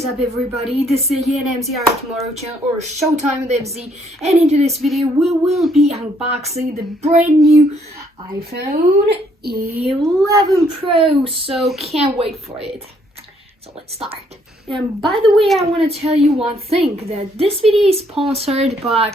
is up, everybody? This is again MCR Tomorrow channel, or Showtime with MZ, and into this video we will be unboxing the brand new iPhone 11 Pro, so can't wait for it. So let's start. And by the way, I want to tell you one thing, that this video is sponsored by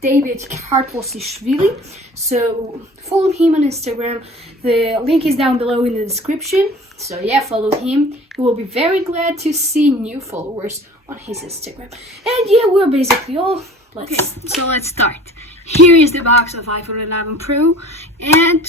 David Kartvosishvili, so follow him on Instagram. The link is down below in the description, so yeah, follow him. He will be very glad to see new followers on his Instagram. And yeah, we're basically all. So let's start. Here is the box of iPhone 11 Pro, and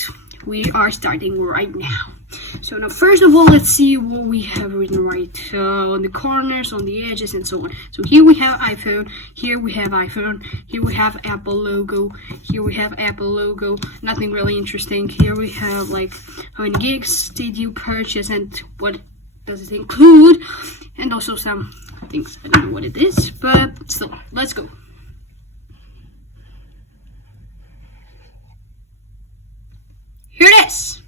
we are starting right now. So now, first of all, let's see what we have written right on the corners, on the edges, and so on. So here we have iPhone, here we have iPhone, here we have Apple logo, here we have Apple logo, nothing really interesting. Here we have like how many gigs did you purchase and what does it include, and also some things. I don't know what it is, but still, let's go. Here it is.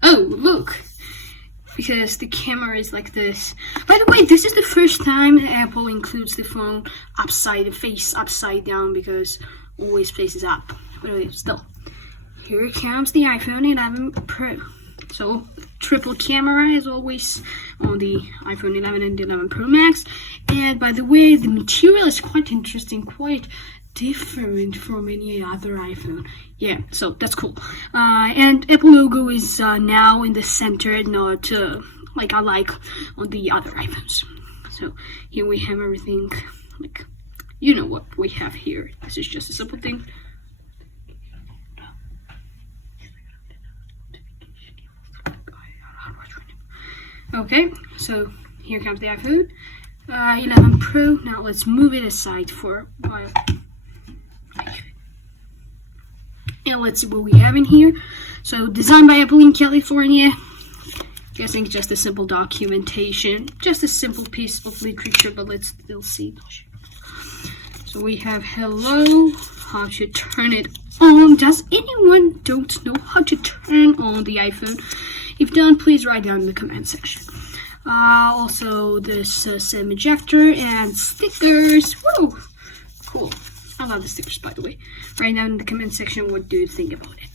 Oh, look, because the camera is like this. By the way, this is the first time Apple includes the phone face upside down, because always faces up. But anyway, still, here comes the iPhone 11 Pro. So, triple camera as always on the iPhone 11 and the 11 Pro Max. And by the way, the material is quite interesting, quite different from any other iPhone. Yeah, so that's cool. And Apple logo is now in the center, not like I like on the other iPhones. So here we have everything, like, you know what we have here. This is just a simple thing. Okay, so here comes the iPhone 11 Pro. Now let's move it aside for a while. And let's see what we have in here. So, designed by Apple in California. Guessing just a simple documentation. Just a simple piece of literature, but let's still see. So we have hello, how to turn it on. Does anyone don't know how to turn on the iPhone? If don't, please write down in the comment section. Also, this SIM ejector and stickers. Whoa, cool. I love the stickers, by the way. Write down in the comment section what do you think about it.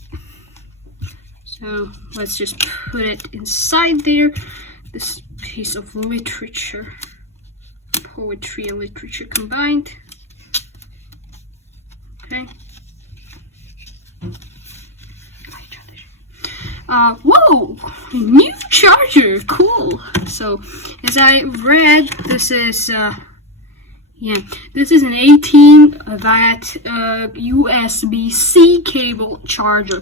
So let's just put it inside there. This piece of literature, poetry and literature combined. Okay. Whoa! New charger! Cool! So, as I read, this is this is an 18-watt USB-C cable charger.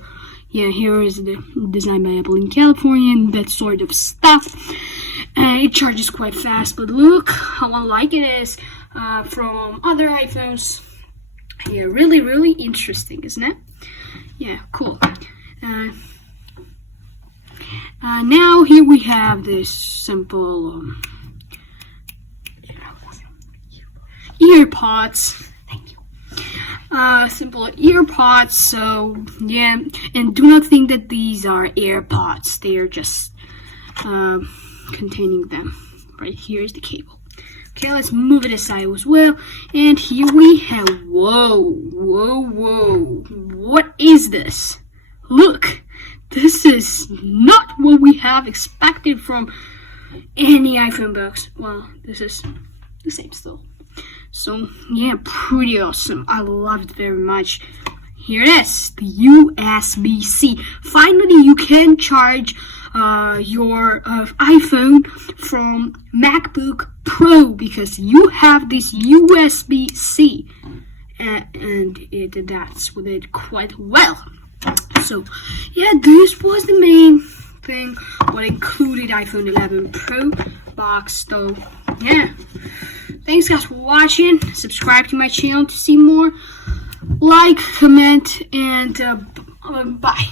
Yeah, here is the design by Apple in California and that sort of stuff. It charges quite fast, but look how unlike it is from other iPhones. Yeah, really, really interesting, isn't it? Yeah, cool. Now here we have this simple earpods. Thank you. Simple earpods. So yeah, and do not think that these are AirPods. They are just containing them. Right here is the cable. Okay, let's move it aside as well. And here we have, whoa. What is this? Look, this is not what we have expected from any iPhone box. Well, this is the same still. So yeah, pretty awesome. I love it very much. Here it is, the USB-C. Finally, you can charge your iPhone from MacBook Pro, because you have this USB-C, and it adapts with it quite well. So yeah, this was the main thing what included iPhone 11 Pro box. So yeah, thanks guys for watching. Subscribe to my channel to see more. Like, comment, and bye.